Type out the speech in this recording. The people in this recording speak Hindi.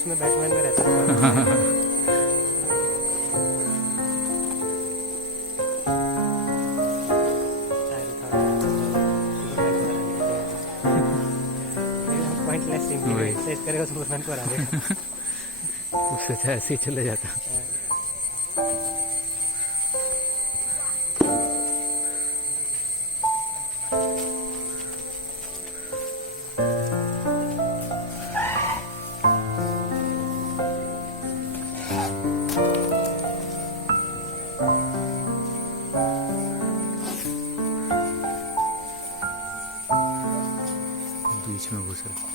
उसमें बैटमैन में रहता है। पॉइंटलेस टेस्ट करेगा सुपरमैन को हरा देगा। उससे ऐसे ही चले जाता। बीच में घुस रहा।